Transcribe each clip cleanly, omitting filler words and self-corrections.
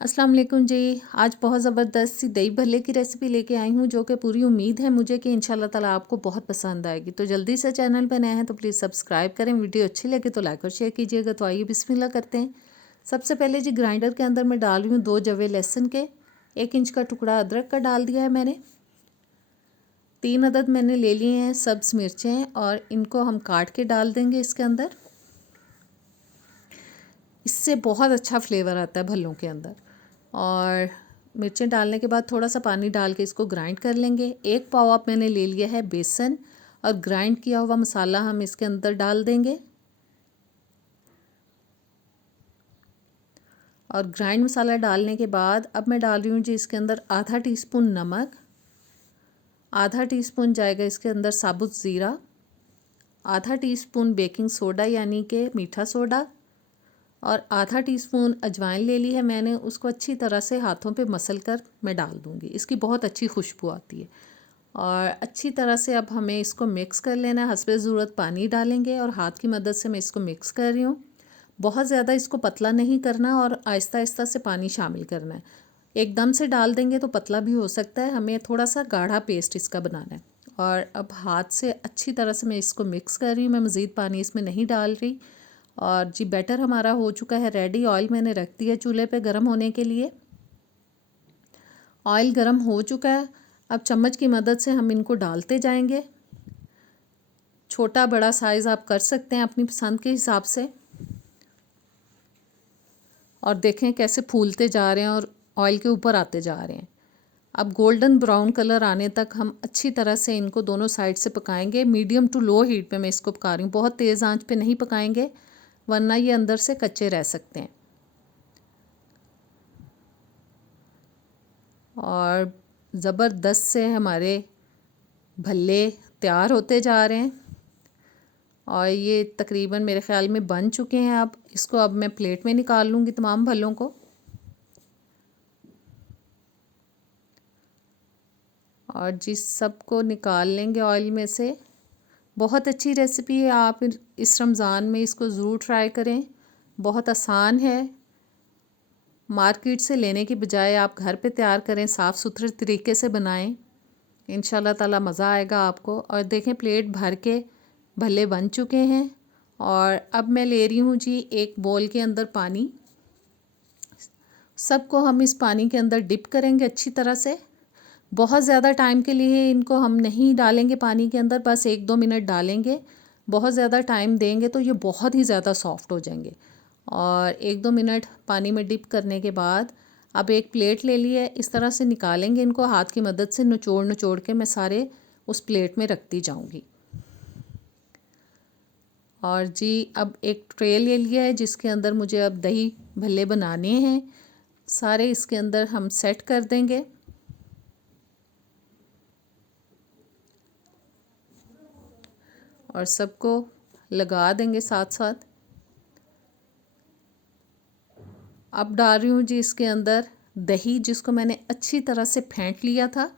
अस्सलाम वालेकुम जी। आज बहुत ज़बरदस्त सी दही भल्ले की रेसिपी लेके आई हूँ जो कि पूरी उम्मीद है मुझे कि इंशाल्लाह ताला आपको बहुत पसंद आएगी। तो जल्दी से चैनल पर नए हैं तो प्लीज़ सब्सक्राइब करें, वीडियो अच्छी लगे तो लाइक और शेयर कीजिएगा। तो आइए बिस्मिल्लाह करते हैं। सबसे पहले जी ग्राइंडर के अंदर मैं डाल रही हूँ 2 जवे लहसुन के, 1 इंच का टुकड़ा अदरक का डाल दिया है मैंने, 3 अदद मैंने ले लिए हैं सब्ज़ मिर्चें और इनको हम काट के डाल देंगे इसके अंदर। इससे बहुत अच्छा फ्लेवर आता है भल्लों के अंदर। और मिर्चें डालने के बाद थोड़ा सा पानी डाल के इसको ग्राइंड कर लेंगे। 1 पाव आप मैंने ले लिया है बेसन और ग्राइंड किया हुआ मसाला हम इसके अंदर डाल देंगे। और ग्राइंड मसाला डालने के बाद अब मैं डाल रही हूँ जी इसके अंदर आधा टीस्पून नमक, आधा टीस्पून जाएगा इसके अंदर साबुत ज़ीरा, आधा टीस्पून बेकिंग सोडा यानी कि मीठा सोडा, और आधा टीस्पून अजवाइन ले ली है मैंने। उसको अच्छी तरह से हाथों पे मसल कर मैं डाल दूँगी, इसकी बहुत अच्छी खुशबू आती है। और अच्छी तरह से अब हमें इसको मिक्स कर लेना है। हस्बे ज़रूरत पानी डालेंगे और हाथ की मदद से मैं इसको मिक्स कर रही हूँ। बहुत ज़्यादा इसको पतला नहीं करना और आहिस्ता आहिस्ता से पानी शामिल करना है। एकदम से डाल देंगे तो पतला भी हो सकता है, हमें थोड़ा सा गाढ़ा पेस्ट इसका बनाना है। और अब हाथ से अच्छी तरह से मैं इसको मिक्स कर रही हूँ, मैं मज़ीद पानी इसमें नहीं डाल रही। और जी बैटर हमारा हो चुका है रेडी। ऑयल मैंने रख दिया चूल्हे पे गर्म होने के लिए। ऑयल गर्म हो चुका है। अब चम्मच की मदद से हम इनको डालते जाएंगे। छोटा बड़ा साइज़ आप कर सकते हैं अपनी पसंद के हिसाब से। और देखें कैसे फूलते जा रहे हैं और ऑयल के ऊपर आते जा रहे हैं। अब गोल्डन ब्राउन कलर आने तक हम अच्छी तरह से इनको दोनों साइड से पकाएंगे। मीडियम टू लो हीट पे मैं इसको पका रही हूँ, बहुत तेज़ आंच पे नहीं पकाएंगे वरना ये अंदर से कच्चे रह सकते हैं। और ज़बरदस्त से हमारे भल्ले तैयार होते जा रहे हैं और ये तकरीबन मेरे ख़्याल में बन चुके हैं। अब इसको अब मैं प्लेट में निकाल लूँगी तमाम भल्लों को। और जिस सबको निकाल लेंगे ऑयल में से। बहुत अच्छी रेसिपी है, आप इस रमज़ान में इसको ज़रूर ट्राई करें। बहुत आसान है, मार्केट से लेने की बजाय आप घर पे तैयार करें, साफ़ सुथरे तरीके से बनाएं। इंशाल्लाह ताला मज़ा आएगा आपको। और देखें प्लेट भर के भल्ले बन चुके हैं। और अब मैं ले रही हूँ जी एक बोल के अंदर पानी। सबको हम इस पानी के अंदर डिप करेंगे अच्छी तरह से। बहुत ज़्यादा टाइम के लिए इनको हम नहीं डालेंगे पानी के अंदर, बस 1-2 मिनट डालेंगे। बहुत ज़्यादा टाइम देंगे तो ये बहुत ही ज़्यादा सॉफ्ट हो जाएंगे। और 1-2 मिनट पानी में डिप करने के बाद अब एक प्लेट ले ली है, इस तरह से निकालेंगे इनको हाथ की मदद से, निचोड़ निचोड़ के मैं सारे उस प्लेट में रखती जाऊंगी। और जी अब एक ट्रे ले लिया है जिसके अंदर मुझे अब दही भल्ले बनाने हैं। सारे इसके अंदर हम सेट कर देंगे। और सबको लगा देंगे साथ साथ। अब डाल रही हूँ जी इसके अंदर दही जिसको मैंने अच्छी तरह से फेंट लिया था।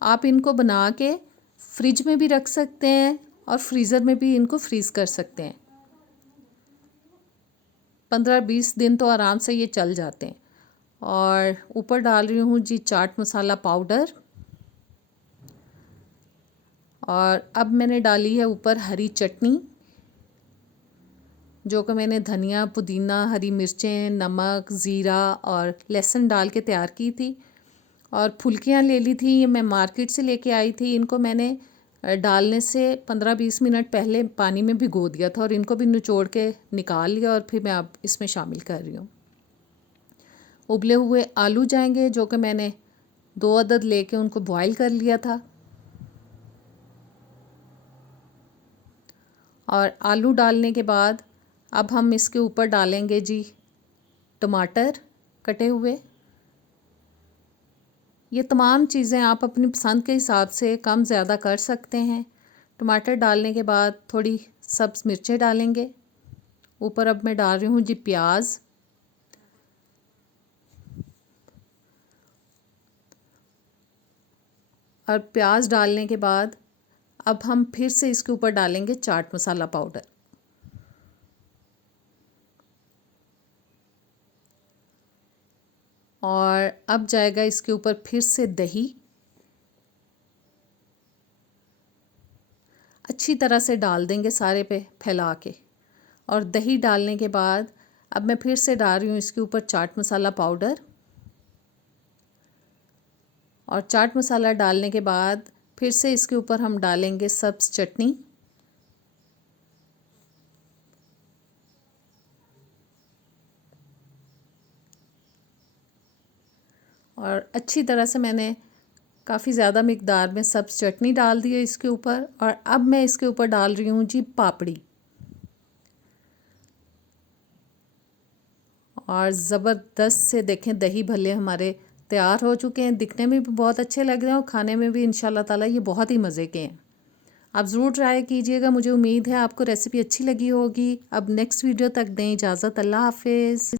आप इनको बना के फ्रिज में भी रख सकते हैं और फ्रीज़र में भी इनको फ्रीज़ कर सकते हैं। 15-20 दिन तो आराम से ये चल जाते हैं। और ऊपर डाल रही हूँ जी चाट मसाला पाउडर। और अब मैंने डाली है ऊपर हरी चटनी जो कि मैंने धनिया, पुदीना, हरी मिर्चें, नमक, ज़ीरा और लहसुन डाल के तैयार की थी। और फुल्कियाँ ले ली थी, ये मैं मार्केट से लेके आई थी। इनको मैंने डालने से 15-20 मिनट पहले पानी में भिगो दिया था और इनको भी निचोड़ के निकाल लिया और फिर मैं अब इसमें शामिल कर रही हूँ। उबले हुए आलू जाएंगे जो कि मैंने 2 अदद लेके उनको बॉईल कर लिया था। और आलू डालने के बाद अब हम इसके ऊपर डालेंगे जी टमाटर कटे हुए। ये तमाम चीज़ें आप अपनी पसंद के हिसाब से कम ज़्यादा कर सकते हैं। टमाटर डालने के बाद थोड़ी सब्ज़ मिर्चें डालेंगे। ऊपर अब मैं डाल रही हूँ जी प्याज। और प्याज डालने के बाद अब हम फिर से इसके ऊपर डालेंगे चाट मसाला पाउडर। और अब जाएगा इसके ऊपर फिर से दही। अच्छी तरह से डाल देंगे सारे पे फैला के। और दही डालने के बाद अब मैं फिर से डाल रही हूँ इसके ऊपर चाट मसाला पाउडर। और चाट मसाला डालने के बाद फिर से इसके ऊपर हम डालेंगे सब्ज़ चटनी। और अच्छी तरह से मैंने काफ़ी ज़्यादा मिकदार में सब्ज़ चटनी डाल दी है इसके ऊपर। और अब मैं इसके ऊपर डाल रही हूँ जी पापड़ी। और ज़बरदस्त से देखें दही भल्ले हमारे तैयार हो चुके हैं। दिखने में भी बहुत अच्छे लग रहे हैं और खाने में भी इंशाल्लाह ताला ये बहुत ही मज़े के हैं। आप ज़रूर ट्राई कीजिएगा। मुझे उम्मीद है आपको रेसिपी अच्छी लगी होगी। अब नेक्स्ट वीडियो तक दें इजाज़त। अल्लाह हाफिज़।